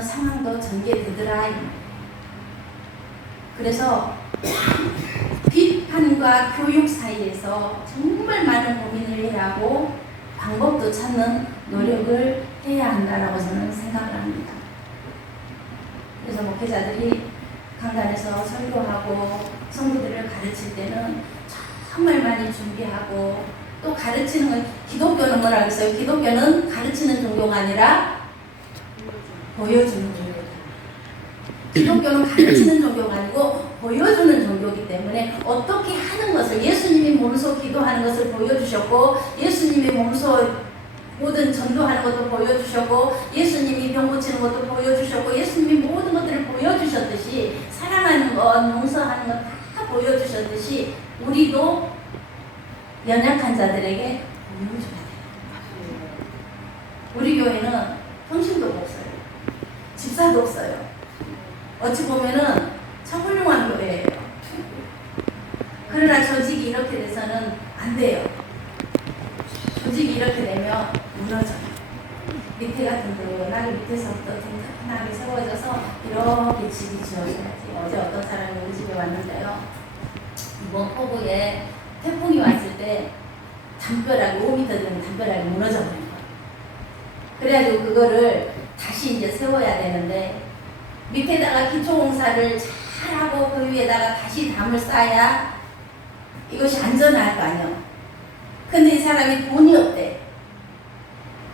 상황도 전개되더라. 그래서 비판과 교육 사이에서 정말 많은 고민을 해야 하고 방법도 찾는 노력을 해야 한다라고 저는 생각을 합니다. 그래서 목회자들이 강단에서 설교하고 성도들을 가르칠 때는 정말 많이 준비하고, 또 가르치는 건, 기독교는 뭐라 그랬어요? 기독교는 가르치는 종교가 아니라 보여주는 종교다. 기독교는 가르치는 종교가 아니고 보여주는 종교이기 때문에 어떻게 하는 것을, 예수님이 몸소 기도하는 것을 보여주셨고, 예수님이 몸소 모든 전도하는 것도 보여주셨고, 예수님이 병 고치는 것도 보여주셨고, 예수님이 모든 것들을 보여주셨듯이, 사랑하는 것, 용서하는 것 다 보여주셨듯이 우리도 연약한 자들에게 보여줘야 돼요. 우리 교회는 성신도 없어요. 집사도 없어요. 어찌 보면은 참 훌륭한 교회예요. 그러나 조직이 이렇게 돼서는 안 돼요. 조직이 이렇게 되면 무너져요. 밑에가 든든하게 밑에서부터 든든하게 세워져서 이렇게 집이 지어져야지. 어제 어떤 사람이 우리 집에 왔는데요. 이번 폭우에 태풍이 왔을 때 담벼락이 5m 되는 담벼락이 무너져 버린 거예요. 그래가지고 그거를 다시 이제 세워야 되는데, 밑에다가 기초공사를 잘하고 그 위에다가 다시 담을 쌓아야 이것이 안전할 거 아니에요. 근데 이 사람이 돈이 없대.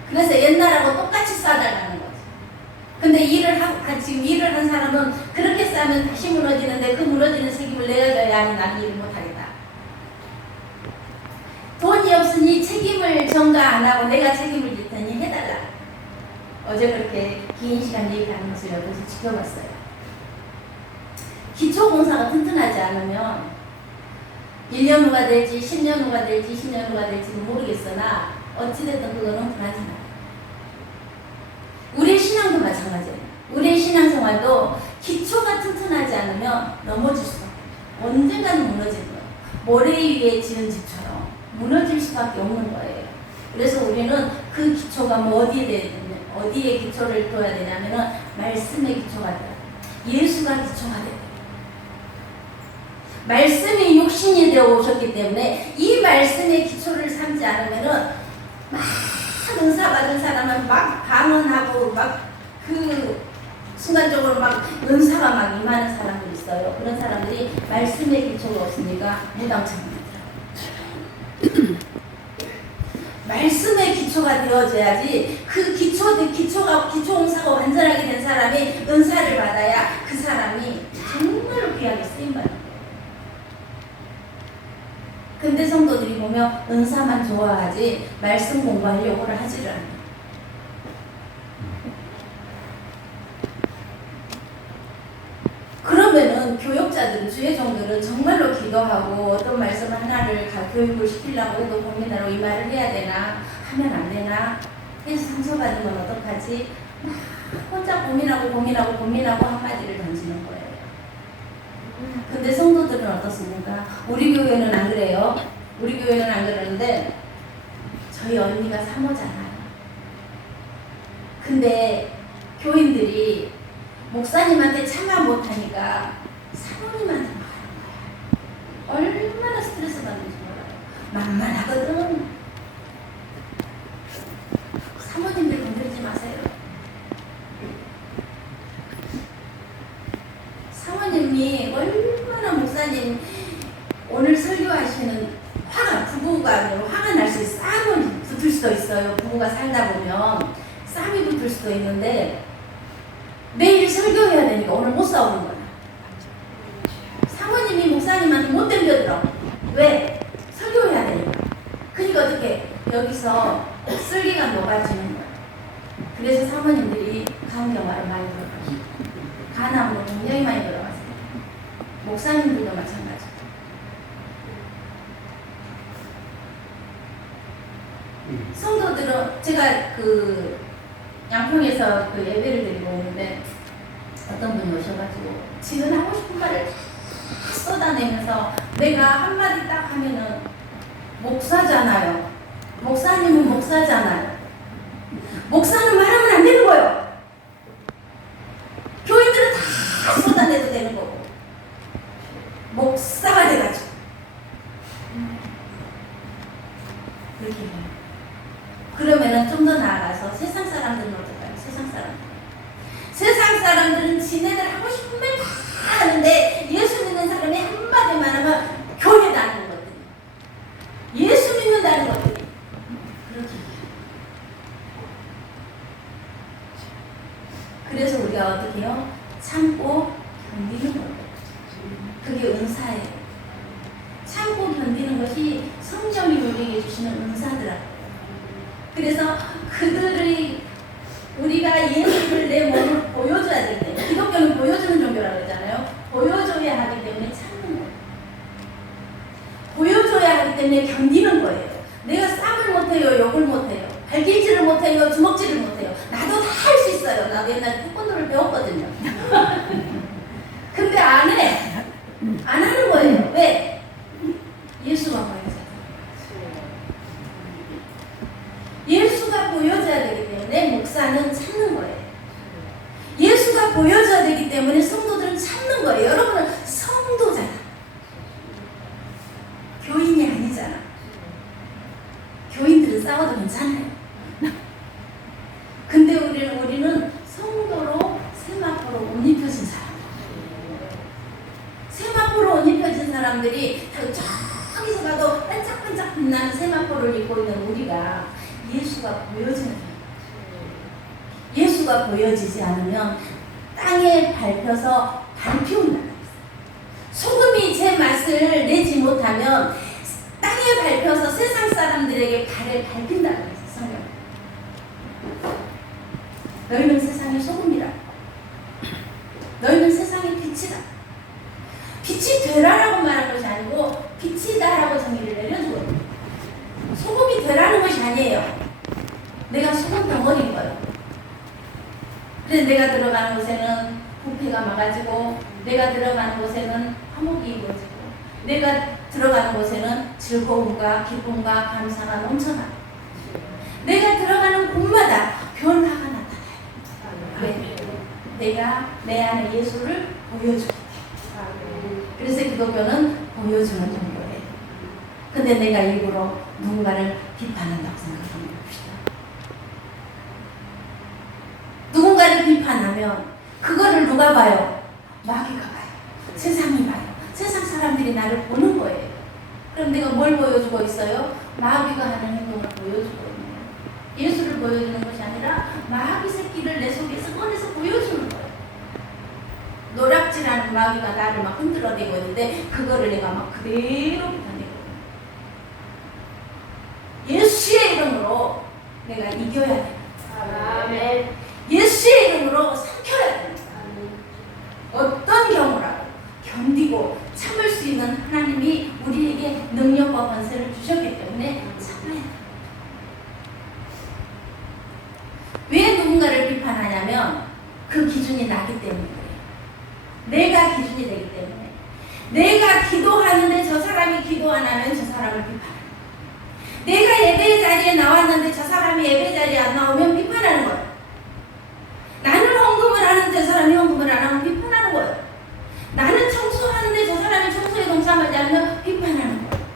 그래서 옛날하고 똑같이 싸달라는 거지. 근데 지금 일을 한 사람은 그렇게 싸면 다시 무너지는데 그 무너지는 책임을 내야져야 하니 나는 일을 못하겠다. 돈이 없으니 책임을 전가 안 하고 내가 책임을 질 테니 해달라. 어제 그렇게 긴 시간 얘기하는 것을 옆에서 지켜봤어요. 기초공사가 튼튼하지 않으면 1년 후가 될지 10년 후가 될지 20년 후가 될지는 모르겠으나 어찌됐든 그거는 불안정하다. 우리의 신앙도 마찬가지예요. 우리의 신앙생활도 기초가 튼튼하지 않으면 넘어질 수밖에 없어요. 언젠가는 무너지는 거예요. 모래 위에 지은 집처럼 무너질 수밖에 없는 거예요. 그래서 우리는 그 기초가 어디에 기초를 둬야 되냐면은 말씀의 기초가 돼요. 예수가 기초가 돼요. 말씀이 육신이 되어 오셨기 때문에 이 말씀의 기초를 삼지 않으면은 막 은사 받은 사람은 막 방언하고 막 그 순간적으로 막 은사가 막 임하는 사람들이 있어요. 그런 사람들이 말씀의 기초가 없으니까 무당처럼 말씀의 기초가 되어져야지. 그 기초공사가 완전하게 된 사람이 은사를 받아야 그 사람이 정말로 귀하게 쓰임받는 거예요. 근데 성도들이 보면 은사만 좋아하지 말씀 공부하려고를 하지를 않아요. 그러면은 교역자들은, 주의 종들은 정말로 기도하고 어떤 말씀 하나를 교육을 시키려고 해도 고민하고 이 말을 해야 되나 하면 안 되나 해서 상처받은 건 어떡하지? 막 혼자 고민하고 한마디를 던지는 거예요. 근데 성도들은 어떻습니까? 우리 교회는 안 그래요. 우리 교회는 안 그러는데 저희 언니가 사모잖아요. 근데 교인들이 목사님한테 참아 못하니까 사모님한테 말하는 거야. 얼마나 스트레스 받는지 몰라요. 만만하거든. 사모님들 건드리지 마세요. 사모님이 얼마나 목사님 오늘 설교하시는 화가 날 수 있어요. 싸움은 붙을 수도 있어요. 부부가 살다 보면 싸움이 붙을 수도 있는데 매일 설교해야 되니까 오늘 못 싸우는 거야. 사모님이 목사님한테 못 덤벼들어. 왜? 설교해야 되니까. 그러니까 어떻게 여기서 쓸개가 녹아지는 거야. 그래서 사모님들이 간경화를 많이 들어가시고 간암으로 굉장히 많이 들어가세요. 목사님들도 마찬가지. 성도들은 제가 그 양평에서 그 예배를 드리고 오는데 어떤 분이 오셔가지고 지금 하고 싶은 말을 다 쏟아내면서 내가 한마디 딱 하면은 목사잖아요. 목사님은 목사잖아요. 목사는 말하면 안 되는 거예요. 돼도 되는 거고 목사가 돼가지고 그렇게 해요. 그러면은 좀 더 나아가서 세상 사람들은 어떨까요? 세상 사람들은 지네들 하고 싶은 말 다 하는데 예수 믿는 사람이 한마디만 하면 교회다는 것들이, 예수 믿는다는 것들이 그렇게 해요. 그래서 우리가 어떻게 해요? 참고 견디는 거예요. 그게 은사예요. 참고 견디는 것이 성령이 우리에게 주시는 은사더라고요. 그래서 그들의 우리가 예수를 내 몸을 보여줘야 되기 때문에, 기독교는 보여주는 종교라고 그러잖아요. 보여줘야 하기 때문에 참는 거예요. 보여줘야 하기 때문에 견디는 거예요. 내가 쌈을 못해요, 욕을 못해요, 발길질을 못해요, 주먹질을 못해요. 나도 다 할 수 있어요. 나도 옛날에 태권도를 배웠거든요. 근데 안 해. 안 하는 거예요. 왜? 예수가 보여줘요. 예수가 보여줘야 되기 때문에 목사는 참는 거예요. 예수가 보여줘야 되기 때문에 성도들은 참는 거예요. 여러분은 성도잖아. 교인이 아니잖아. 교인들은 싸워도 괜찮아요. 근데 우리는 성도로 세마포로 옷 입혀진 사람. 세마포로 옷 입혀진 사람들이 저기서 가도 반짝반짝 빛나는 세마포를 입고 있는 우리가 예수가 보여지는 거예요. 예수가 보여지지 않으면 땅에 밟혀서 밟히운다. 소금이 제 맛을 내지 못하면 땅에 밟혀서 세상 사람들에게 발을 밟힌다고 했어요. 성경. 너희는 세상의 소금이라. 너희는 세상의 빛이라. 빛이 되라라고 말한 것이 아니고 빛이다라고 정의를 내려주거든요. 소금이 되라는 것이 아니에요. 내가 소금 덩어리인 거예요. 그래서 내가 들어가는 곳에는 부패가 막아지고, 내가 들어가는 곳에는 화목이 이루어지고, 내가 들어가는 곳에는 즐거움과 기쁨과 감사가 넘쳐나. 내가 들어가는 곳마다 변화가 나타나요. 왜? 내가 내 안에 예수를 보여주기 때문에. 그래서 기독교는 보여주는 종교예요. 근데 내가 일부러 누군가를 비판한다고 생각합니다. 누군가를 비판하면 그거를 누가 봐요? 마귀가 봐요. 세상이 봐요. 세상 사람들이 나를 보는 거예요. 그럼 내가 뭘 보여주고 있어요? 마귀가 하는 행동을 보여주고 있는 거예요. 예수를 보여주는 것이 아니라 마귀 새끼를 내 속에서 꺼내서 보여주는 거예요. 노략질하는 마귀가 나를 막 흔들어대고 있는데 그거를 내가 막 그대로 비판내고 예수의 이름으로 내가 이겨야 돼. 아멘. 예수의 이름으로 삼켜야 됩니다. 어떤 경우라도 견디고 참을 수 있는 하나님이 우리에게 능력과 권세를 주셨기 때문에 참아야 돼요. 왜 누군가를 비판하냐면 그 기준이 나기 때문이에요. 내가 기준이 되기 때문에. 내가 기도하는데 저 사람이 기도 안 하면 저 사람을 비판해요. 내가 예배 자리에 나왔는데 저 사람이 예배 자리에 안 나오면 비판하는 거예요. 나는 헌금을 하는데 저 사람이 헌금을 안 하면 비판하는 거예요. 나는 청소하는데 저 사람이 청소에 동참하지 않으면 비판하는 거예요.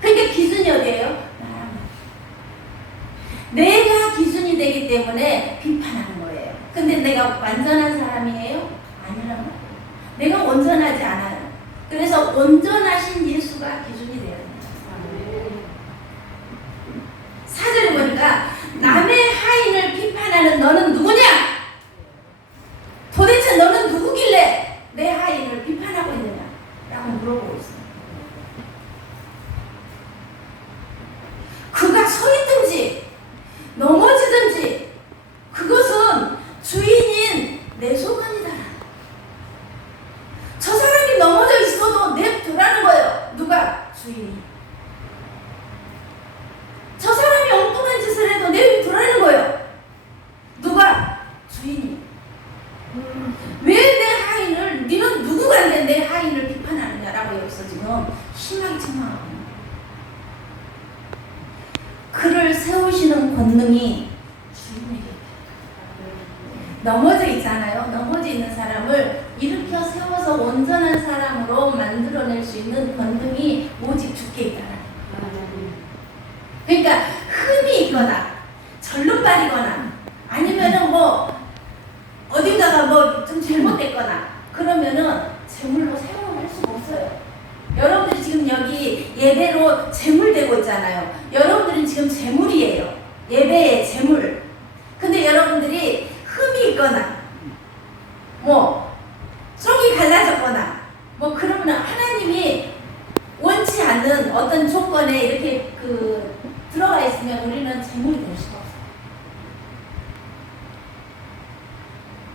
그러니까 기준이 어디예요? 나라는 내가 기준이 되기 때문에 비판하는 거예요. 근데 내가 완전한 사람이에요? 아니란 말이에요. 내가 온전하지 않아요. 그래서 온전하신 예수가 기준이 돼야 됩니다. 4절에 보니까 남의 하인을 비판하는 너는 누구냐? 도대체 너는 누구길래 내 하인을 비판하고 있느냐? 라고 물어보고 있습니다. 그가 서 있든지 넘어지든지 그것은 주인인 내 소관이다. 저 사람이 넘어져 있어도 냅두라는 거예요. 누가? 주인이. 저 사람이 엉뚱한 짓을 해도 냅두라는 거예요. 누가? 주인이. 왜 내 하인을, 너는 누구가 내 하인을 비판하느냐라고 여기서 지금 심하게 책망하고 있는 거예요. 그를 세우시는 권능이 주인에게 있다. 넘어져 있잖아요. 넘어져 있는 사람을 일으켜 세워 잘못됐거나 그러면은 제물로 사용할 수가 없어요. 여러분들이 지금 여기 예배로 제물 되고 있잖아요. 여러분들은 지금 제물이에요. 예배의 제물. 근데 여러분들이 흠이 있거나 뭐 속이 갈라졌거나 뭐 그러면 하나님이 원치 않는 어떤 조건에 이렇게 들어가 있으면 우리는 제물이 될 수가 없어요.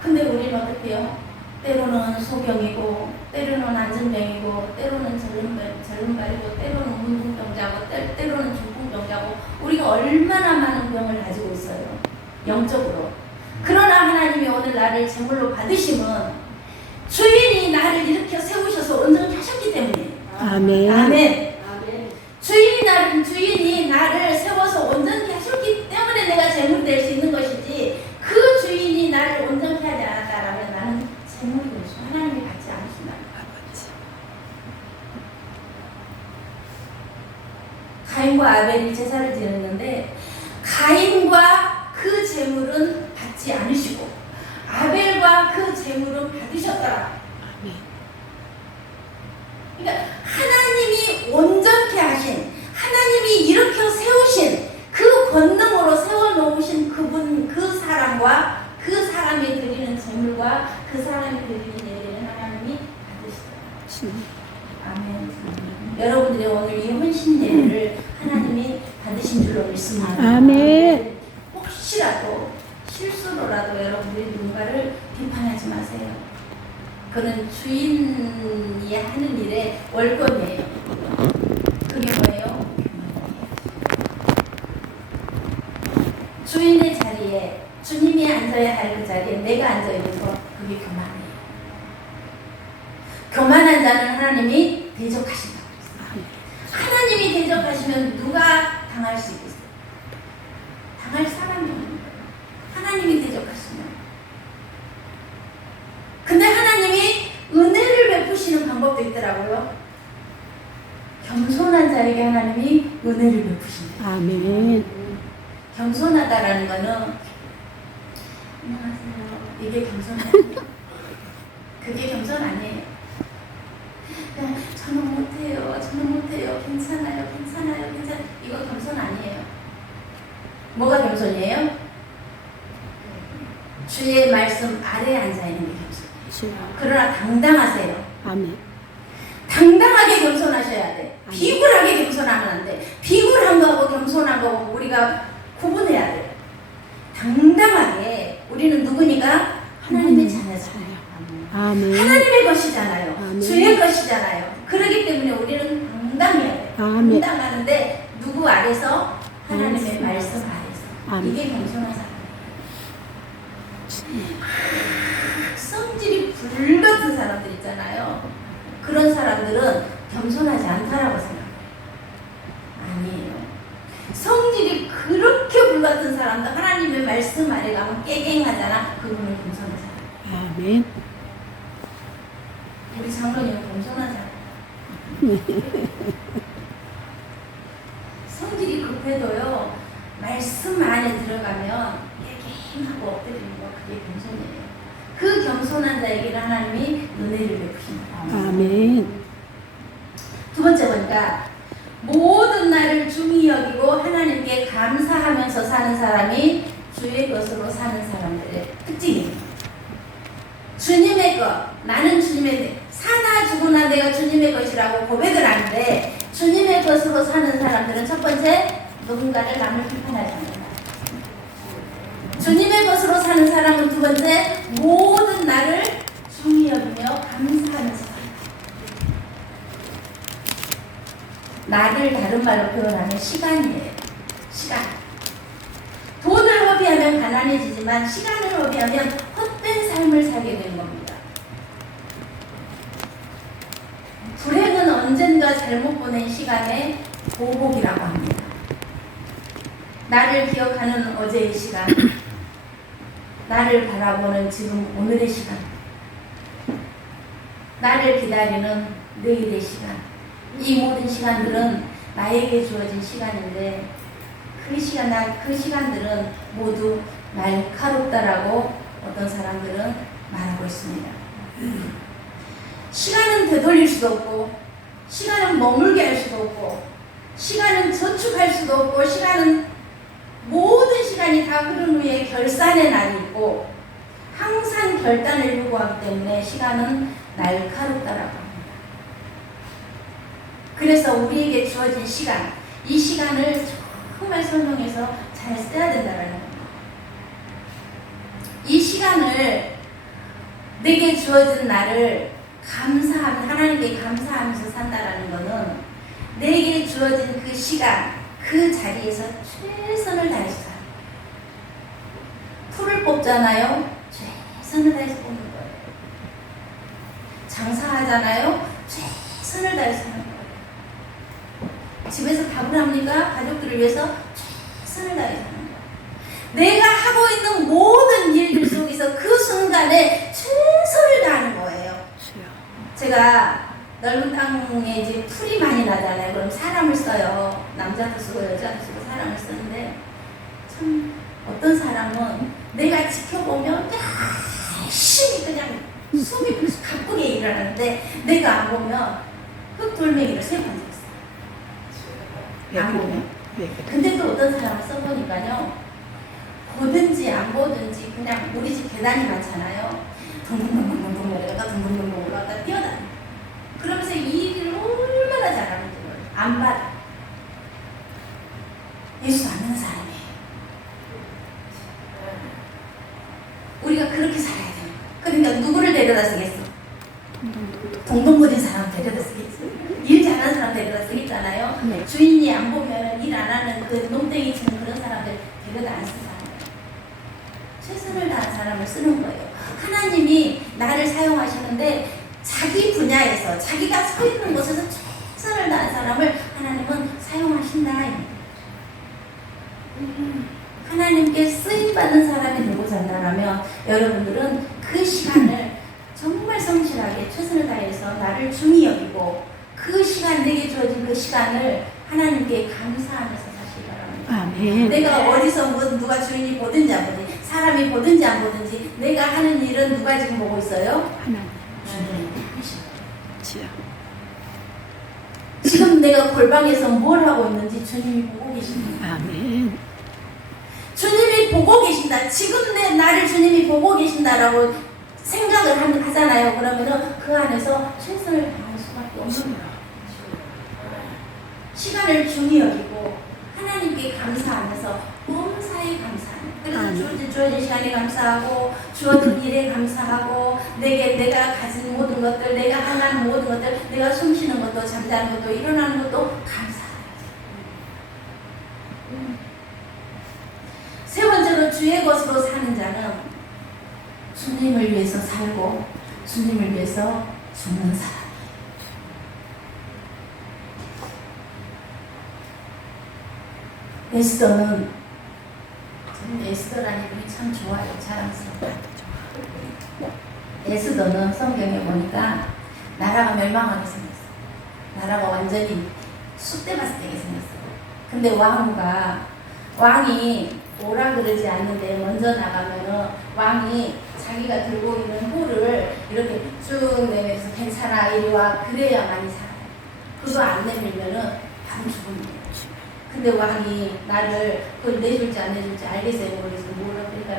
근데 우리는 어떻게 해요? 때로는 소병이고 때로는 안전병이고 때로는 절름발이고 때로는 문둥병자고 때로는 중풍병자고 우리가 얼마나 많은 병을 가지고 있어요. 영적으로. 그러나 하나님이 오늘 나를 제물로 받으시면 주인이 나를 일으켜 세우셔서 온전히 하셨기 때문에 아멘. 아멘. 주인이 나를 세워서 온전히 하셨기 때문에 내가 제물이 될 수 있는 것이지 그 주인이 나를 온전히 하지 않았다라면 나는 제물이 될 수 하나님이 받지 않으신다. 가인과 아벨이 제사를 드렸는데 가인과 그 제물은 받지 않으시고 아벨과 그 제물은 받으셨더라. 그러니까 하나님이 온전케 하신 하나님이 일으켜 세우신 그 권능으로 세워놓으신 그분 그 사람과 그 사람이 드리는 제물과 그 사람이 드리는 예배는 하나님이 받으시더라. 아멘. 여러분들이 오늘 이 헌신 예배를 하나님이 받으신 줄로 믿습니다. 아멘. 혹시라도 실수로라도 여러분들이 누군가를 비판하지 마세요. 그는 주인이 하는 일의 월권이에요. 그게 뭐예요? 주인의 자리에 주님이 앉아야 할 그 자리에 내가 앉아있는 것 그게 교만이에요. 교만한 자는 하나님이 대적하신다고 했어요. 하나님이 대적하시면 누가 당할 수 있겠어요? 당할 사람이 없는 거예요. 하나님이 대적하시면. 근데 하나님이 은혜를 베푸시는 방법도 있더라고요. 겸손한 자에게 하나님이 은혜를 베푸신다. 아멘. 겸손하다라는 거는 안녕하세요. 이게 겸손 아니에요. 그게 겸손 아니에요. 그냥 저는 못해요. 괜찮아요. 이거 겸손 아니에요. 뭐가 겸손이에요? 주의 말씀 아래에 앉아있는 게 겸손이에요. 그러나 당당하세요. 아멘. 당당하게 겸손하셔야 돼. 비굴하게 겸손하면 안 돼. 비굴한 거하고 겸손한 거하고 우리가 구분해야 돼. 당당하게 우리는 누구니까? 하나님의 자녀잖아요. 아멘. 하나님의 것이잖아요. 아멘. 주의 것이잖아요. 그렇기 때문에 우리는 당당해야 돼. 아멘. 당당하는데 누구 아래서? 하나님의 말씀 아래서. 아멘. 이게 겸손한 사람이에요. 성질이 불같은 사람들 있잖아요. 그런 사람들은 겸손하지 않다라고 생각해요. 아니에요. 성질이 그렇게 불같은 사람도 하나님의 말씀 아래 가면 깨갱하잖아. 그분은 겸손한 사람. 아멘. 우리 장로님은 겸손한 사람. 성질이 급해도요. 말씀 안에 들어가면 깨갱하고 엎드리는 거 그게 겸손이에요. 그 겸손한 자에게는 하나님이 은혜를 베푸십니다. 아멘. 두 번째 보니까 모든 날을 중히 여기고 하나님께 감사하면서 사는 사람이 주의 것으로 사는 사람들의 특징입니다. 주님의 것, 나는 주님의 사나 죽으나 내가 주님의 것이라고 고백을 하는데 주님의 것으로 사는 사람들은 첫 번째 누군가를 남을 비판하지 않는다. 주님의 것으로 사는 사람은 두 번째 모든 날을 중히 여기며 감사하면서 산다. 날을 다른 말로 표현하면 시간이에요. 시간. 돈을 허비하면 가난해지지만 시간을 허비하면 헛된 삶을 살게 되는 겁니다. 불행은 언젠가 잘못 보낸 시간의 보복이라고 합니다. 나를 기억하는 어제의 시간, 나를 바라보는 지금 오늘의 시간, 나를 기다리는 내일의 시간, 이 모든 시간들은 나에게 주어진 시간인데 그 시간들은 모두 날카롭다라고 어떤 사람들은 말하고 있습니다. 시간은 되돌릴 수도 없고, 시간은 머물게 할 수도 없고, 시간은 저축할 수도 없고, 시간은 모든 시간이 다 흐른 후에 결산의 날이 있고, 항상 결단을 요구하기 때문에 시간은 날카롭다라고 합니다. 그래서 우리에게 주어진 시간, 이 시간을 정말 설명해서 잘 써야 된다는 겁니다. 이 시간을 내게 주어진 날을 하나님께 감사하면서 산다라는 것은 내게 주어진 그 시간, 그 자리에서 최선을 다해서 살아요. 풀을 뽑잖아요. 최선을 다해서 뽑는 거예요. 장사하잖아요. 최선을 다해서 하는 거예요. 집에서 밥을 합니까? 가족들을 위해서 최선을 다해서 하는 거예요. 내가 하고 있는 모든 일들 속에서 그 순간에 최선을 다하는 거예요. 제가 넓은 땅에 이제 풀이 많이 나잖아요. 그럼 사람을 써요. 남자도 쓰고 여자도 쓰고 사람을 쓰는데, 참 어떤 사람은 내가 지켜보면 열심히 그냥 숨이 가쁘게 일을 하는데, 내가 안 보면 흙돌멩이를 세번 줬어요. 안 보면. 근데 또 어떤 사람을 써보니까요, 보든지 안 보든지 그냥 우리 집 계단이 많잖아요. 둥둥둥둥둥 내려갔다 둥둥둥둥 올라갔다 뛰어다녀. 그러면서 이 일을 얼마나 잘하는지 몰라요. 안 받아. 예수 안 믿는 사람이에요. 우리가 그렇게 살아야 돼요. 그러니까 누구를 데려다 쓰겠어? 동동거린 사람 데려다 쓰겠어? 일 잘하는 사람 데려다 쓰겠잖아요. 네. 주인이 안 보면 일 안 하는 그 농땡이 치는 그런 사람들 데려다 안 쓰잖아요. 최선을 다한 사람을 쓰는 거예요. 하나님이 나를 사용하시는데 자기 분야에서 자기가 서 있는 곳에서 최선을 다한 사람을 하나님은 사용하신다. 하나님께 쓰임받는 사람이 되고자 한다면 여러분들은 그 시간을 정말 성실하게 최선을 다해서 나를 중히 여기고, 그 시간, 내게 주어진 그 시간을 하나님께 감사하면서 사시기 바랍니다. 아멘. 내가 어디서 누가 주인이 보든지 안 보든지, 사람이 보든지 안 보든지, 내가 하는 일은 누가 지금 보고 있어요? 하나님. 주님. 지금 내가 골방에서 뭘 하고 있는지 주님이 보고 계십니다. 아멘. 주님이 보고 계신다. 지금 나를 주님이 보고 계신다라고 생각을 하잖아요. 그러면은 그 안에서 최선을 다할 수밖에 없는 거예요. 시간을 중히 여기고 하나님께 감사하면서 범사에 감사하는. 그래서 주어진 시간에 감사하고, 주어진 일에 감사하고, 내가 가진 모든 것들, 내가 하는 모든 것들, 내가 숨 쉬는 것도, 잠자는 것도, 일어나는 것도 감사해요. 세 번째로, 주의 것으로 사는 자는 주님을 위해서 살고 주님을 위해서 죽는 사람이에요. 에스더는, 저는 에스더라는 이름이 참 좋아요. 자랑스러워요. 에스더는 성경에 보니까 나라가 멸망하게 생겼어. 나라가 완전히 쑥대밭되게 생겼어. 근데 왕이 오라 그러지 않는데 먼저 나가면은 왕이 자기가 들고 있는 호를 이렇게 쭉 내면서 괜찮아 이리 와 그래야만이 살아요. 그거 안 내밀면은 바로 죽습니다. 근데 왕이 나를 그걸 내줄지 안 내줄지 알겠어요. 그래서 뭐라 그러니까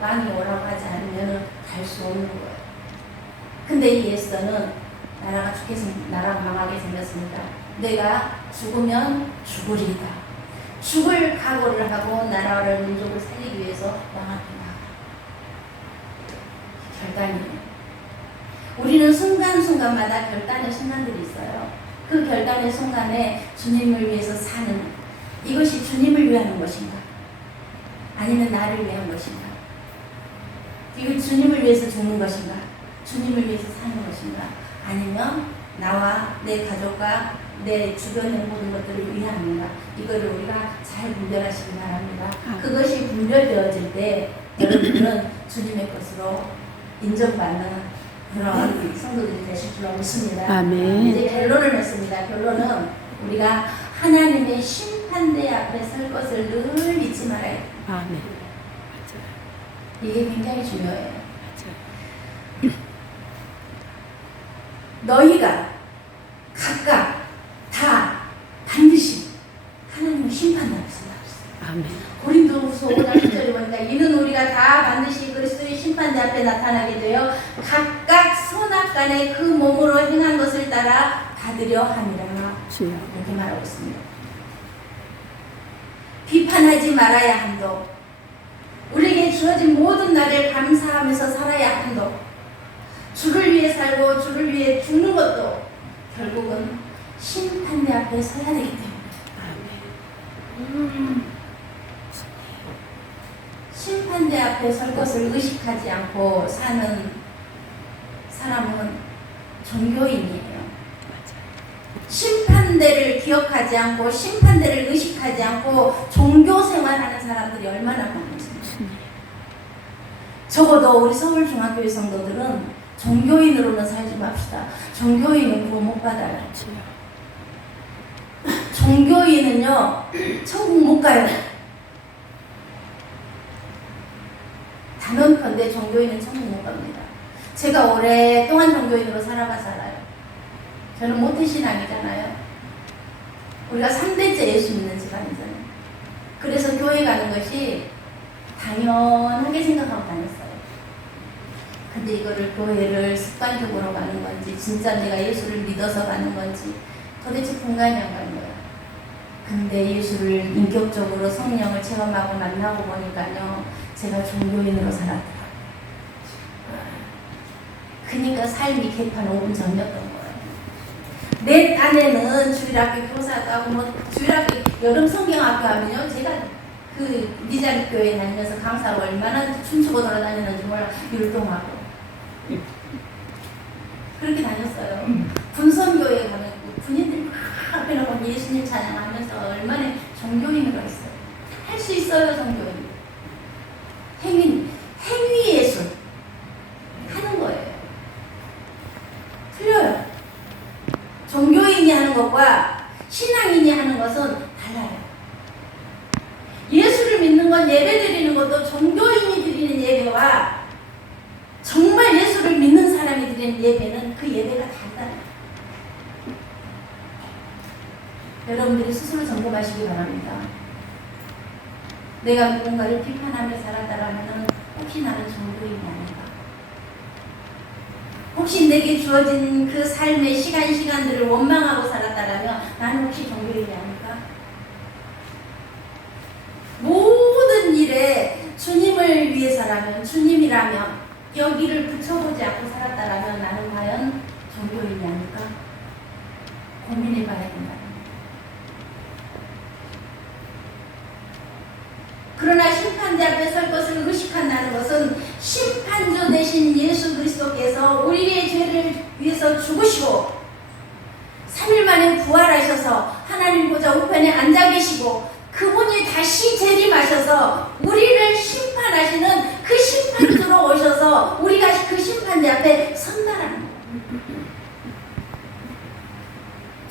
왕이 오라고 하지 않으면은 갈 수 없는 거예요. 근데 이 에스더는 나라가 망하게 생겼으니까 내가 죽으면 죽으리다. 죽을 각오를 하고 나라를 민족을 살리기 위해서 왕 앞에 나가. 결단이에요. 우리는 순간순간마다 결단의 순간들이 있어요. 그 결단의 순간에 주님을 위해서 사는, 이것이 주님을 위한 것인가? 아니면 나를 위한 것인가? 이거 주님을 위해서 죽는 것인가? 주님을 위해서 사는 것인가? 아니면 나와 내 가족과 내 주변의 모든 것들을 위함인가? 이거를 우리가 잘 분별하시기 바랍니다. 그것이 분별되어질 때 여러분들은 주님의 것으로 인정받는 그런 성도들이 되실 줄 믿습니다. 아멘. 이제 결론을 맺습니다. 결론은 우리가 하나님의 심판대 앞에 설 것을 늘 잊지 말아야 돼요. 아멘. 이게 굉장히 중요해요. 너희가 각각 다 반드시 하나님을 심판하라고 생각했어요. 아멘. 고린도후서 5장 10절에 보니까 이는 우리가 다 반드시 그리스도의 심판대 앞에 나타나게 되어 각각 선악간에 그 몸으로 행한 것을 따라 받으려 함이라. 주여. 이렇게 말하고 있습니다. 비판하지 말아야 한도, 우리에게 주어진 모든 날을 감사하면서 살아야 한도, 주를 위해 살고 주를 위해 죽는 것도 결국은 심판대 앞에 서야 되기 때문에 심판대 앞에 설 것을 의식하지 않고 사는 사람은 종교인이에요. 심판대를 기억하지 않고 심판대를 의식하지 않고 종교 생활하는 사람들이 얼마나 많은지. 적어도 우리 서울중앙교회 성도들은 종교인으로는 살지 맙시다. 종교인은 구원 못 받아요. 종교인은요, 천국 못 가요. 단언컨대 종교인은 천국 못 갑니다. 제가 오랫동안 종교인으로 살아요. 저는 모태신앙이잖아요. 우리가 3대째 예수 믿는 집안이잖아요. 그래서 교회 가는 것이 당연하게 생각하고 다녔어요. 근데 이거를 교회를 습관적으로 가는 건지 진짜 내가 예수를 믿어서 가는 건지 도대체 분간이 안 가는 거예요. 근데 예수를 인격적으로 성령을 체험하고 만나고 보니까요, 제가 종교인으로 살았더라고요. 그러니까 삶이 개판 5분 전이었던 거예요. 내 딴에는 주일학교 교사도 하고 뭐 주일학교 여름 성경학교 하면요, 제가 그 미자립 교회 다니면서 강사로 얼마나 춤추고 돌아다니는지 몰라. 율동하고 그렇게 다녔어요. 분선교회 가면 군인들 막 앞에 나고 예수님 찬양하면서 얼마나 종교인으로 했어요. 할 수 있어요, 종교인. 행위 예술 하는 거예요. 틀려요. 종교인이 하는 것과 신앙인이 하는 것은 달라요. 예수를 믿는 건 예배 드리는 것도 종교인이 드리는 예배와 정말 예수를 믿는 사람이 드리는 예배는 그 예배가 다르다. 여러분들이 스스로 점검하시기 바랍니다. 내가 누군가를 비판하며 살았다라면 혹시 나는 종교인이 아닌가? 혹시 내게 주어진 그 삶의 시간들을 원망하고 살았다라면 나는 혹시 종교인이 아닐까? 모든 일에 주님을 위해서라면, 주님이라면 여기를 붙여보지 않고 살았다라면 나는 과연 종교인이 아닐까? 고민해봐야 된다. 그러나 심판대 앞에 설 것을 의식한다는 것은 심판주 되신 예수 그리스도께서 우리의 죄를 위해서 죽으시고 3일 만에 부활하셔서 하나님 보좌 우편에 앉아 계시고 그분이 다시 재림하셔서 우리를 심판하시는 그 심판주로 오셔서 우리가 그 심판대 앞에 선다라는 거예요.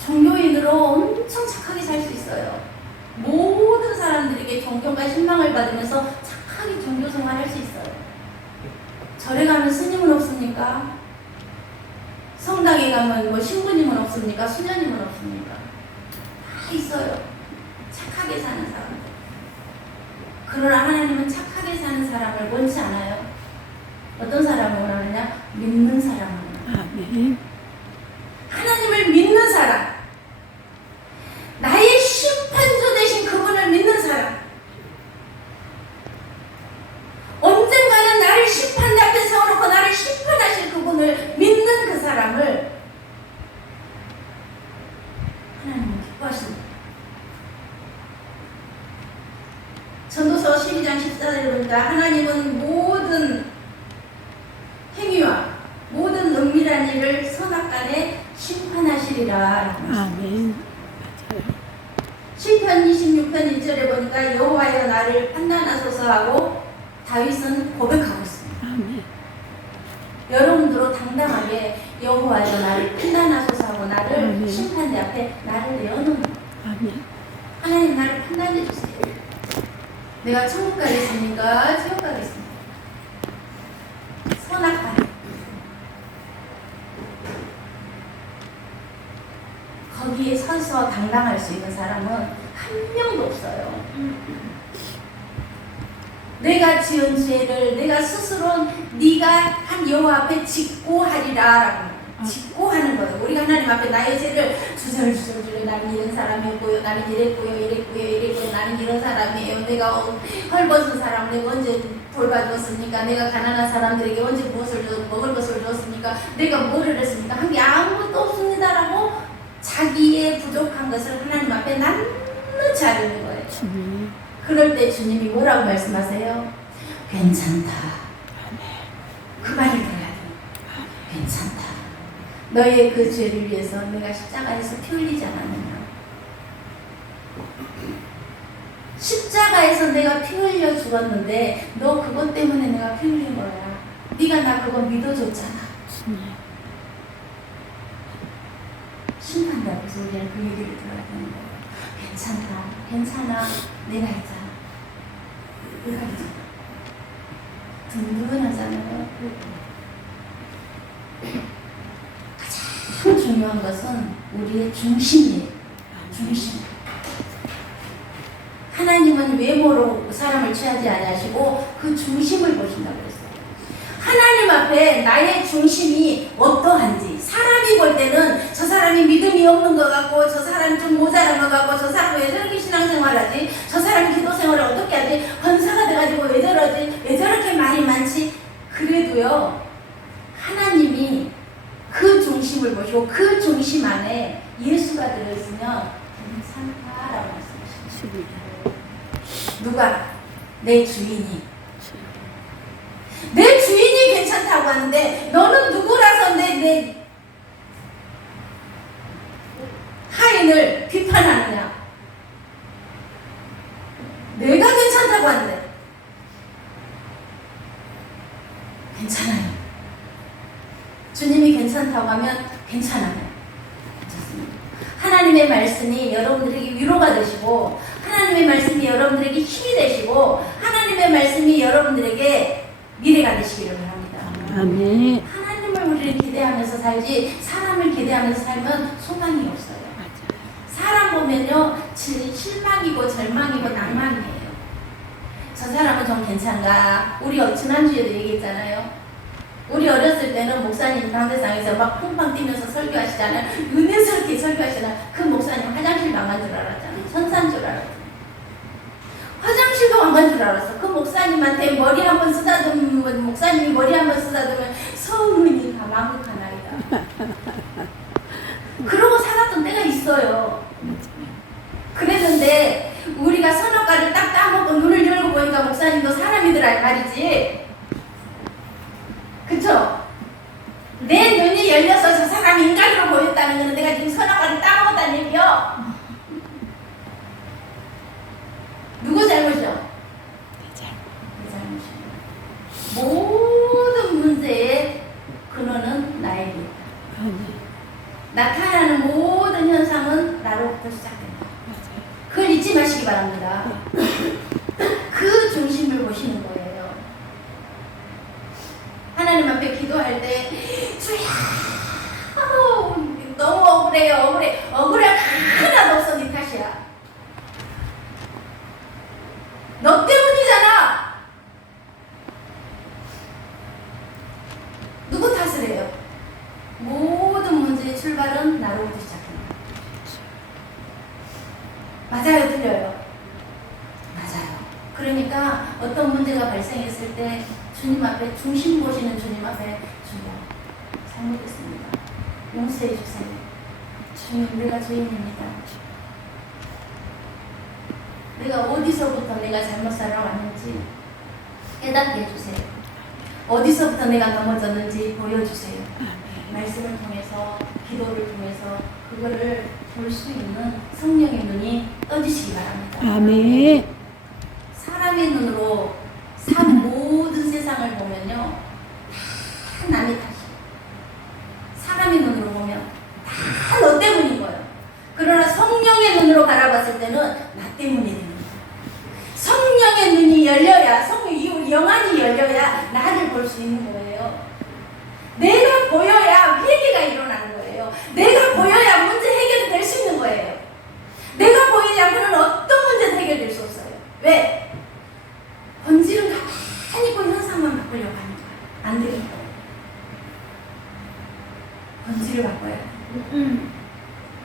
종교인으로 엄청 착하게 살 수 있어요. 모든 사람들에게 존경과 신망을 받으면서 착하게 종교생활 할 수 있어요. 절에 가면 스님은 없습니까? 성당에 가면 뭐 신부님은 없습니까? 수녀님은 없습니까? 다 있어요. 착하게 사는 사람들. 그러나 하나님은 착하게 사는 사람을 원치 않아요. 어떤 사람을 원하느냐? 믿는 사람을 원해요. 아멘. 하나님을 믿는 사람, 나의 심판주 되신 그분을 믿는 사람, 언젠가는 나를 심판대 앞에 세워놓고 나를 심판하실 그분을 믿는 그 사람을 하나님은 기뻐하십니다. 전도서 12장 14절에 보니까 하나님은 모든 행위와 모든 은밀한 일을 선악간에 심판하시리라. 아멘. 시편 26편 1절에 보니까 여호와여 나를 판단하소서 하고 다윗은 고백하고 있습니다. 아멘. 여러분들도 당당하게 여호와여 나를 판단하소서 하고 나를 아멘. 심판대 앞에 나를 내어놓는 거예요. 아멘. 하나님 나를 판단해 주세요. 내가 천국 가겠습니까? 지옥 가겠습니까? 선악간 서서 당당할 수 있는 사람은 한 명도 없어요. 내가 지은 죄를 내가 스스로 네가 한 여호와 앞에 직고하리라라고 직고하는 거예요. 우리가 하나님 앞에 나의 죄를 주저주저 나는 이런 사람이었고요, 나는 이랬고요, 나는 이런 사람이에요. 내가 헐벗은 사람 내가 언제 돌봐줬습니까? 내가 가난한 사람들에게 언제 무엇을 먹을 것을 줬습니까? 내가 뭐를 했습니까? 한 게 아무것도 없습니다라고 자기의 부족한 것을 하나님 앞에 낱낱이 아뢰는 거예요. 그럴 때 주님이 뭐라고 말씀하세요? 괜찮다. 그 말을 들어야 돼. 괜찮다. 너의 그 죄를 위해서 내가 십자가에서 피 흘리지 않았느냐. 십자가에서 내가 피 흘려 죽었는데 너 그것 때문에 내가 피 흘린 거야. 네가 나 그거 믿어줬잖아. 심판대 앞에서 우리는 그 얘기를 들어야 되는 거야. 괜찮다. 괜찮아. 내가 했잖아. 내가 했잖아. 든든하잖아요. 가장 중요한 것은 우리의 중심이에요. 중심. 하나님은 외모로 사람을 취하지 아니하시고 그 중심을 보신다고 했어요. 하나님 앞에 나의 중심이 어떠한지 사람이 볼 때는 저 사람이 믿음이 없는 것 같고 저 사람이 좀 모자란 것 같고 저 사람 왜 저렇게 신앙생활하지? 저 사람이 기도생활을 어떻게 하지? 권사가 돼가지고 왜 저러지? 왜 저렇게 말이 많지? 그래도요 하나님이 그 중심을 보시고 그 중심 안에 예수가 들어있으면 괜찮다라고 말씀하십니다. 누가? 내 주인이. 내 주인이 괜찮다고 하는데 너는 누구라서 내 하인을 비판하느냐? 내가 괜찮다고 하는데 괜찮아요. 주님이 괜찮다고 하면 괜찮아요. 괜찮습니다. 하나님의 말씀이 여러분들에게 위로가 되시고 하나님의 말씀이 여러분들에게 힘이 되시고 하나님의 말씀이 여러분들에게 미래가 되시기를 바랍니다. 아멘. 하나님을 우리를 기대하면서 살지 사람을 기대하면서 살면 소망이 없어요. 사람 보면요 실망이고 절망이고 낭만이에요. 저 사람은 좀 괜찮은가? 우리 지난주에도 얘기했잖아요. 우리 어렸을 때는 목사님 강대상에서 막 쿵팡 뛰면서 설교하시잖아요. 은혜스럽게 설교하시잖아요. 그 목사님 화장실 망한 줄 알았잖아요. 천사인 줄 알았잖아요. 화장실도 망한 줄 알았어. 그 목사님한테 머리 한번 쓰다듬으면 목사님이 머리 한번 쓰다듬으면 성은이 다 망극하나이다. 그러고 살았던 때가 있어요. 그랬는데 우리가 선악과를 딱 따먹고 눈을 열고 보니까 목사님도 사람이더라 말이지. 그쵸? 내 눈이 열려서 저 사람이 인간으로 보였다는 거는 내가 지금 선악과를 따먹었다는 얘기요. 누구 잘못이요? 내 잘못이요. 모든 문제의 근원은 나에게 있다. 나타나는 모든 현상은 나로부터 시작된다. 그걸 잊지 마시기 바랍니다. 그 중심을 보시는 거예요. 하나님 앞에 기도할 때 주야 너무 억울해요. 억울해 하나도 없어. 네 탓이야. 너 때문이잖아. 누구 탓을 해요? 모든 문제의 출발은 나로부터 시작합니다. 맞아요, 틀려요? 맞아요. 그러니까 어떤 문제가 발생했을 때 주님 앞에 중심 보시는 주님 앞에 주여 잘못했습니다. 용서해 주세요. 주님 내가 죄인입니다. 내가 어디서부터 내가 잘못 살아왔는지 깨닫게 해주세요. 어디서부터 내가 넘어졌는지 보여주세요. 말씀을 통해서 기도를 통해서 그거를 볼 수 있는 성령의 눈이 떠지시기 바랍니다. 아멘. 사람의 눈으로 모든 세상을 보면요 다 남의 탓이에요. 사람의 눈으로 보면 다 너 때문인 거예요. 그러나 성령의 눈으로 바라봤을 때는 나 때문이 되는 거예요. 성령의 눈이 열려야 영안이 열려야 나를 볼 수 있는 거예요. 내가 보여야 회개가 일어나는 거예요. 내가 보여야 문제 해결이 될 수 있는 거예요. 본질을 바꿔야 돼.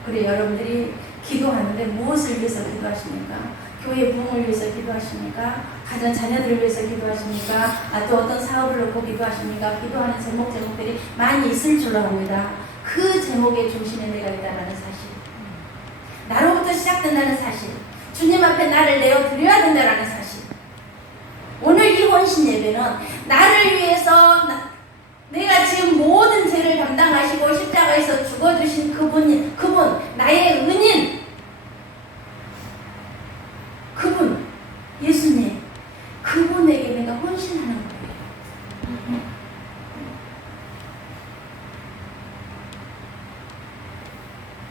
그래 여러분들이 기도하는데 무엇을 위해서 기도하십니까? 교회 부흥을 위해서 기도하십니까? 가정 자녀들을 위해서 기도하십니까? 또 어떤 사업을 놓고 기도하십니까? 기도하는 제목들이 많이 있을 줄로 압니다. 그 제목의 중심에 내가 있다는 사실, 나로부터 시작된다는 사실, 주님 앞에 나를 내어 드려야 된다는 사실. 오늘 이 헌신 예배는 나를 위해서 내가 지금 모든 죄를 담당하시고 십자가에서 죽어주신 그분, 나의 은인, 그분, 예수님, 그분에게 내가 헌신하는 거예요.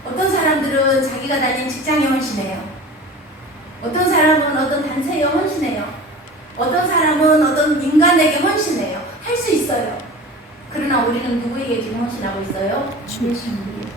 어떤 사람들은 자기가 다닌 직장에 헌신해요. 어떤 사람은 어떤 단체에 헌신해요. 어떤 사람은 어떤 인간에게 헌신해요. 할 수 있어요. 그러나 우리는 누구에게 지금 헌신하고 있어요? 예수님께.